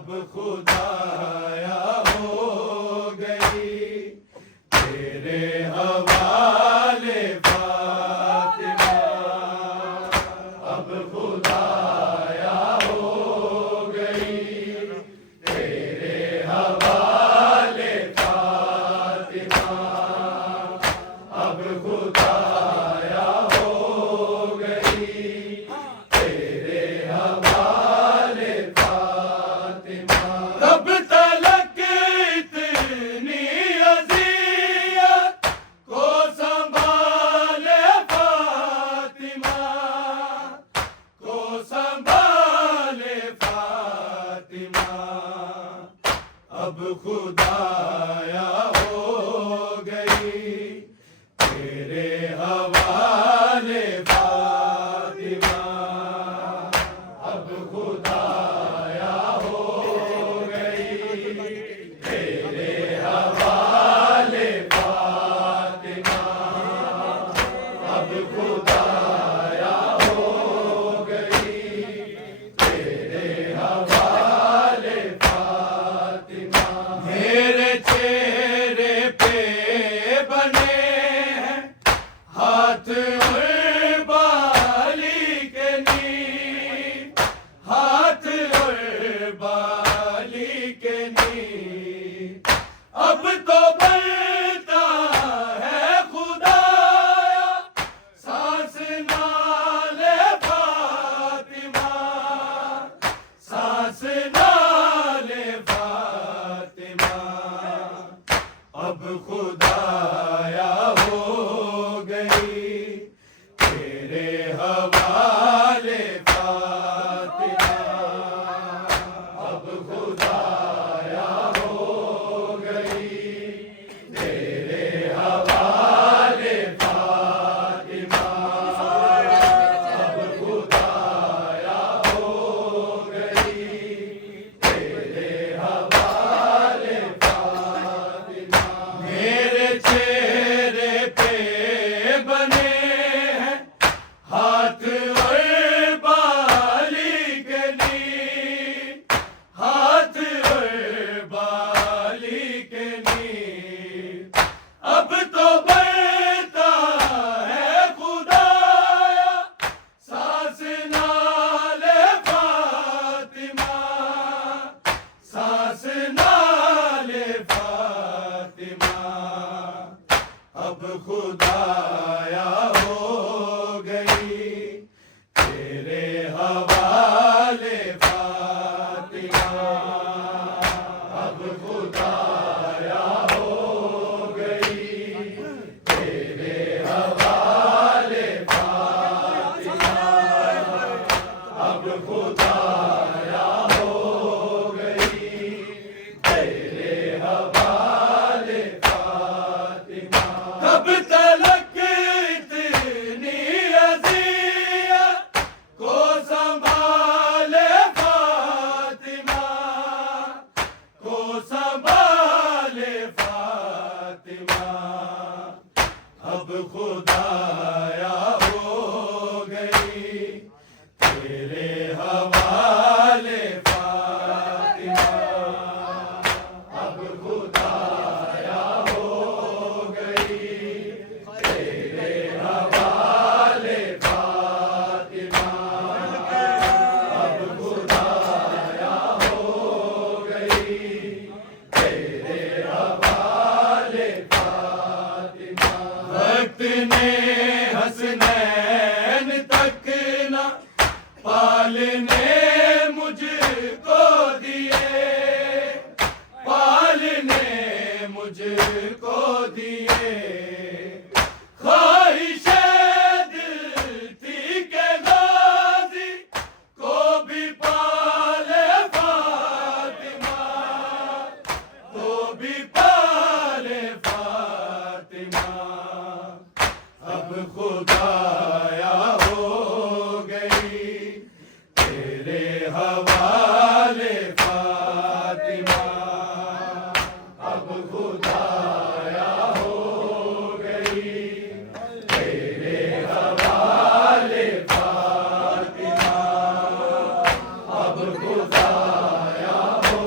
اب خدایا ہو گئی تیرے حوالے فاطمہ، اب خدایا ہو گئی تیرے حوالے فاطمہ، اب خدایا ہو گئی تیرے حوالے فاطمہ، رب تلک اتنی اذیت کو سنبھالے فاطمہ، کو سنبھالے فاطمہ، اب خدایا ہو گئی تیرے حوالے فاطمہ، اب خدایا ہو گئی تیرے حوالے فاطمہ، اب خدایا ہو گئی تیرے حوالے فاطمہ، میرے چہرے پہ بنے ہیں ہاتھ اور بالی کے نیم، ہاتھ اور بالی کے نیم، اب تو بنتا ہے خدایا سانس نالے فاطمہ، سانس نالے فاطمہ، اب خدایا ہو گئی تیرے حوالے فاطمہ، اب خدایا ہو گئی تیرے حوالے فاطمہ، اب خدایا ہو گئی تیرے حوالے فاطمہ، میرے چہرے پہ بنے ہیں ہاتھ اور بالی کے نیم، ہاتھ اور بالی کے نیم، اب تو بنتا ہے خدایا سانس نالے فاطمہ، سانس نالے فاطمہ، اب خدایا ہو گئی تیرے حوالے فاطمہ، اب خدایا ہو گئی تیرے حوالے فاطمہ، اب خدایا ہو گئی تیرے حوالے فاطمہ، کب تلک اتنی اذیت کو سنبھالے فاطمہ، کو سنبھالے فاطمہ، اب خدایا ہو گئی تیرے حوالے فاطمہ، اب خدایا ہو گئی تیرے حوالے فاطمہ، اب خدایا ہو گئی تیرے حوالے فاطمہ، وقت نے حسنین تک نہ پالنے مجھ کو دیے، پالنے مجھ کو دیے، خواہش دل تھی کہ غازی کو بھی پالے فاطمہ، کو بھی پالے فاطمہ، اب خدایا ہو گئی تیرے حوالے فاطمہ، اب خدایا ہو گئی تیرے حوالے فاطمہ، اب خدایا ہو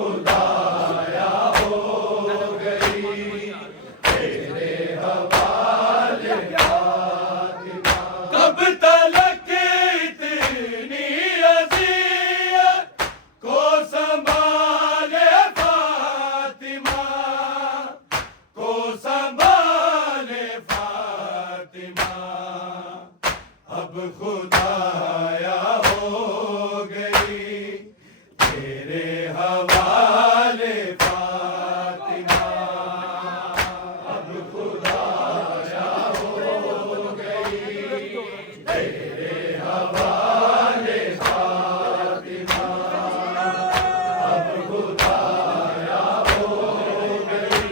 خدایا ہو گئی تیرے حوالے فاطمہ، کب تلک اتنی اذیت کو سنبھالے فاطمہ، کو سنبھالے فاطمہ، اب خدایا ہو گئی تیرے حوالے فاطمہ، اب خدایا ہو گئی تیرے حوالے فاطمہ، اب خدایا ہو گئی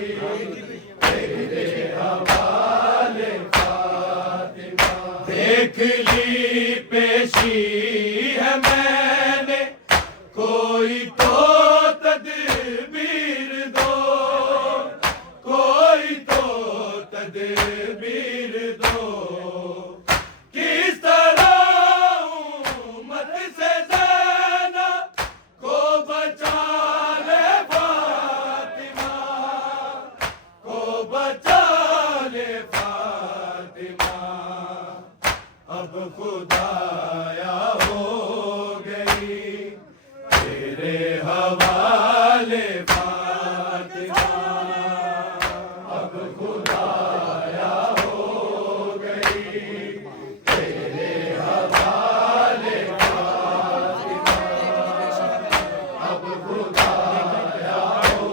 تیرے حوالے فاطمہ، دیکھ لی پیشی ہے میں نے کوئی تو تدبیر دو، کوئی تو تدبیر دو، کس طرح امت سے زینب کو بچا لے فاطمہ، کو بچا لے فاطمہ، اب خدایا ہو گئی تیرے حوالے فاطمہ، اب خدایا ہو گئی تیرے حوالے فاطمہ، اب خدایا ہو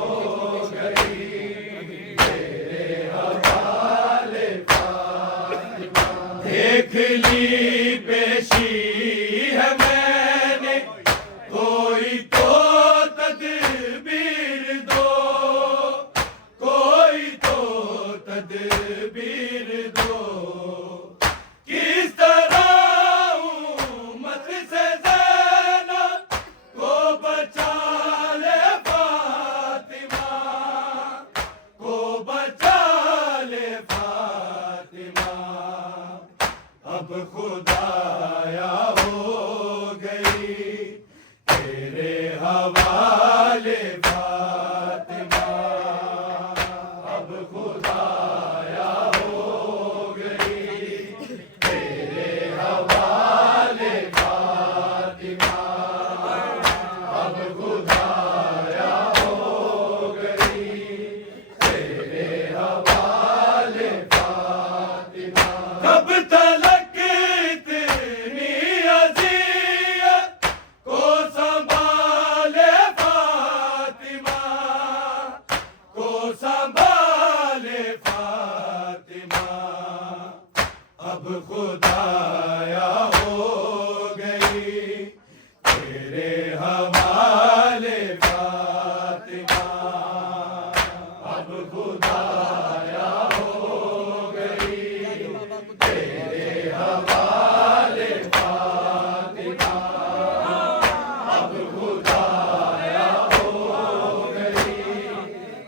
گئی تیرے حوالے فاطمہ، دیکھ لی پیشی ہے میں نے کوئی تو تدبیر دو، کوئی تو تدبیر دو، کس طرح امت سے زینب کو بچا لے فاطمہ، کو بچا لے فاطمہ، اب خدایا ہو گئی تیرے حوالے فاطمہ، اب خدایا ہو گئی تیرے حوالے فاطمہ، اب خدایا ہو گئی تیرے حوالے فاطمہ، کب تلک اتنی اذیت کو سنبھالے فاطمہ، کو سنبھالے فاطمہ، اب خدایا ہو گئی تیرے حوالے فاطمہ، اب خدایا ہو گئی تیرے حوالے فاطمہ، اب خدایا ہو گئی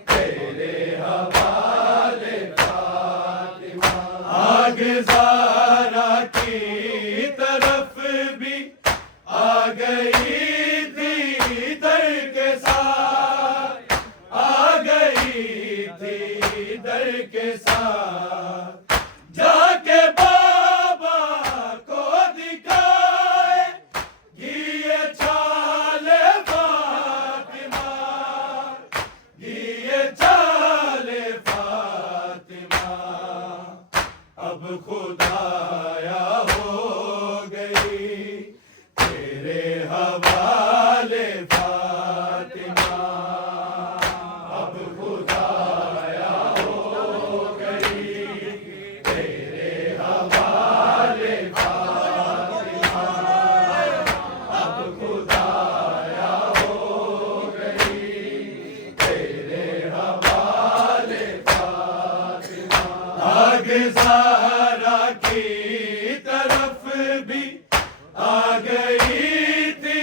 تیرے حوالے فاطمہ، آگ زارا کی طرف بھی آ گئی تھی در کے ساتھ، آ گئی تھی در کے ساتھ، جا کے بابا کو دکھائے گیے چھالے فاطمہ، گیے چھالے فاطمہ، اب خدایا ہو گئی تیرے حوالے فاطمہ، اب خدایا ہو گئی تیرے حوالے فاطمہ، اب خدایا ہو گئی تیرے حوالے فاطمہ، آگ زہرا کی طرف بھی آ گئی تھی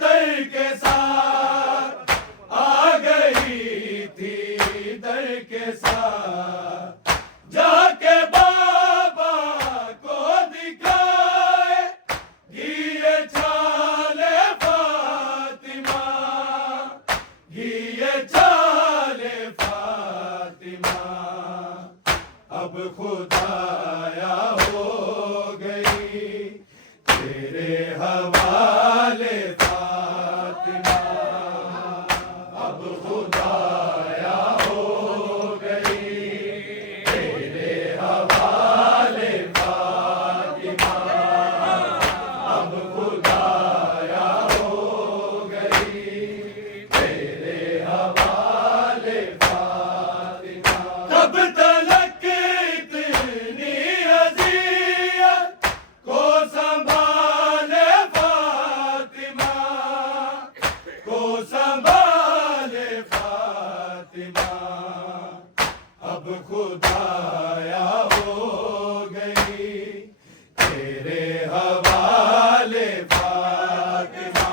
در کے ساتھ، آ گئی تھی در کے ساتھ، جا کے بابا کو دکھائے گیے چھالے فاطمہ، خدایا ہو گئی تیرے حوالے فاطمہ اب خدایا ہو گئی تیرے حوالے فاطمہ اب خدایا ہو گئی تیرے حوالے فاطمہ کب تلک اتنی اذیت کو سنبھالے فاطمہ کو سنبھالے فاطمہ اب خدایا ہو گئی تیرے حوالے فاطمہ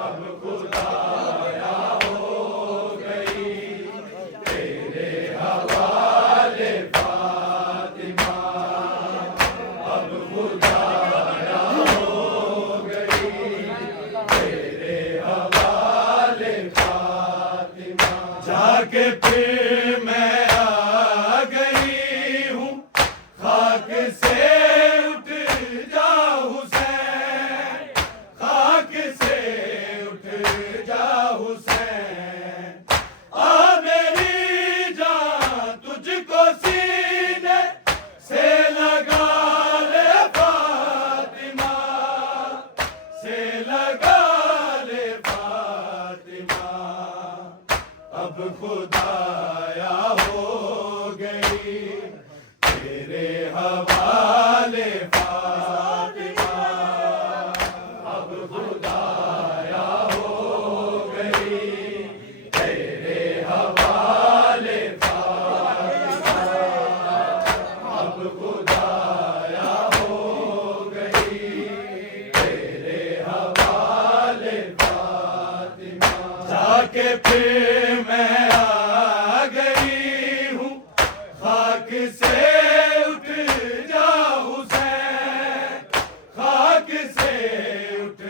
اب خدایا ہو گئی تیرے حوالے فاطمہ اب خدایا ہو گئی تیرے حوالے فاطمہ جا کے پھر میں آ گئی ہوں خاک سے اٹھ جا حسین خاک سے اٹھ جا حسین آ میری جان تجھ کو سینے سے لگا لے فاطمہ سے لگا لے فاطمہ اب خدایا ہو گئی تیرے حوالے فاطمہ اب خدایا ہو گئی تیرے حوالے فاطمہ اب خدایا ہو گئی تیرے حوالے فاطمہ جا کے پھر میں آ گئی ہوں خاک سے اٹھ جا حسین خاک سے اٹھ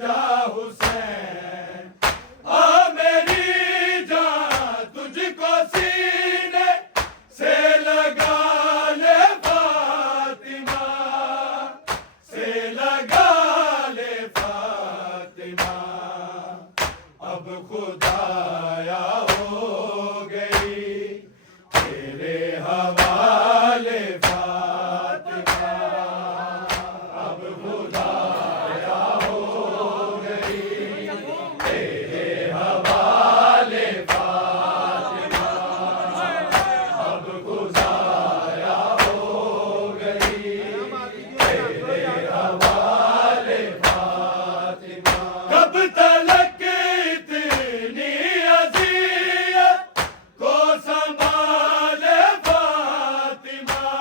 جا حسین آ میری جان تجھ کو سینے سے لگا لے فاطمہ سے لگا لے فاطمہ اب خدایا ہو گئی تیرے حوالے فاطمہ اب خدایا ہو گئی تیرے حوالے فاطمہ اب خدایا ہو گئی تیرے حوالے فاطمہ کب تلک اتنی اذیت کو سنبھالے فاطمہ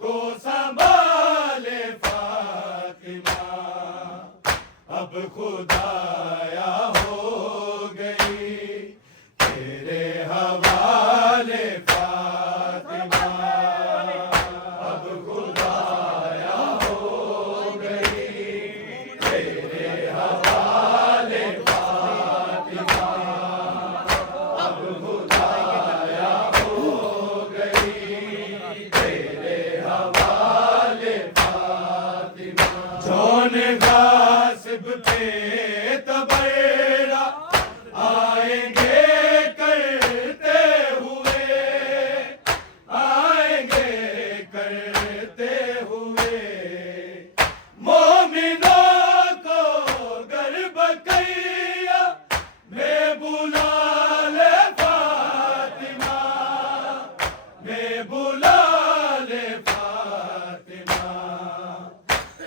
کو سنبھالے فاطمہ اب خدایا ہو گئی تیرے حوالے فاطمہ اب خدایا ہو گئی تیرے حوالے فاطمہ اب خدایا ہو گئی تیرے حوالے فاطمہ جون غاصب پہ تبرہ آئیں گے کرتے ہوئے آئیں گے کرتے ہوئے مومنوں کو گر بقیہ میں بلا لے فاطمہ میں بلا لے فاطمہ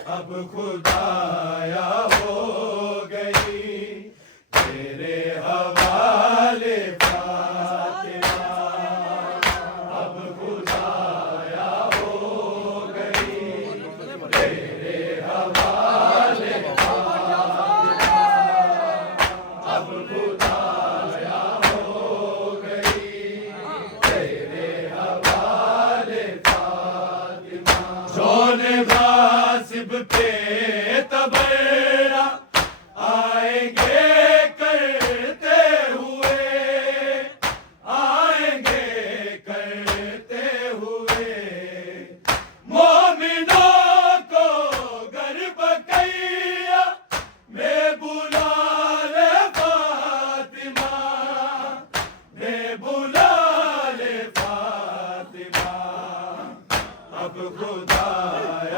اب خدایا ہو گئی تیرے حوالے فاطمہ اب خدایا ہو گئی تیرے حوالے فاطمہ اب خدایا ہو گئی تیرے حوالے فاطمہ جون غاصب پہ تبرہ آئیں گے کرتے ہوئے آئیں گے کرتے اب خدا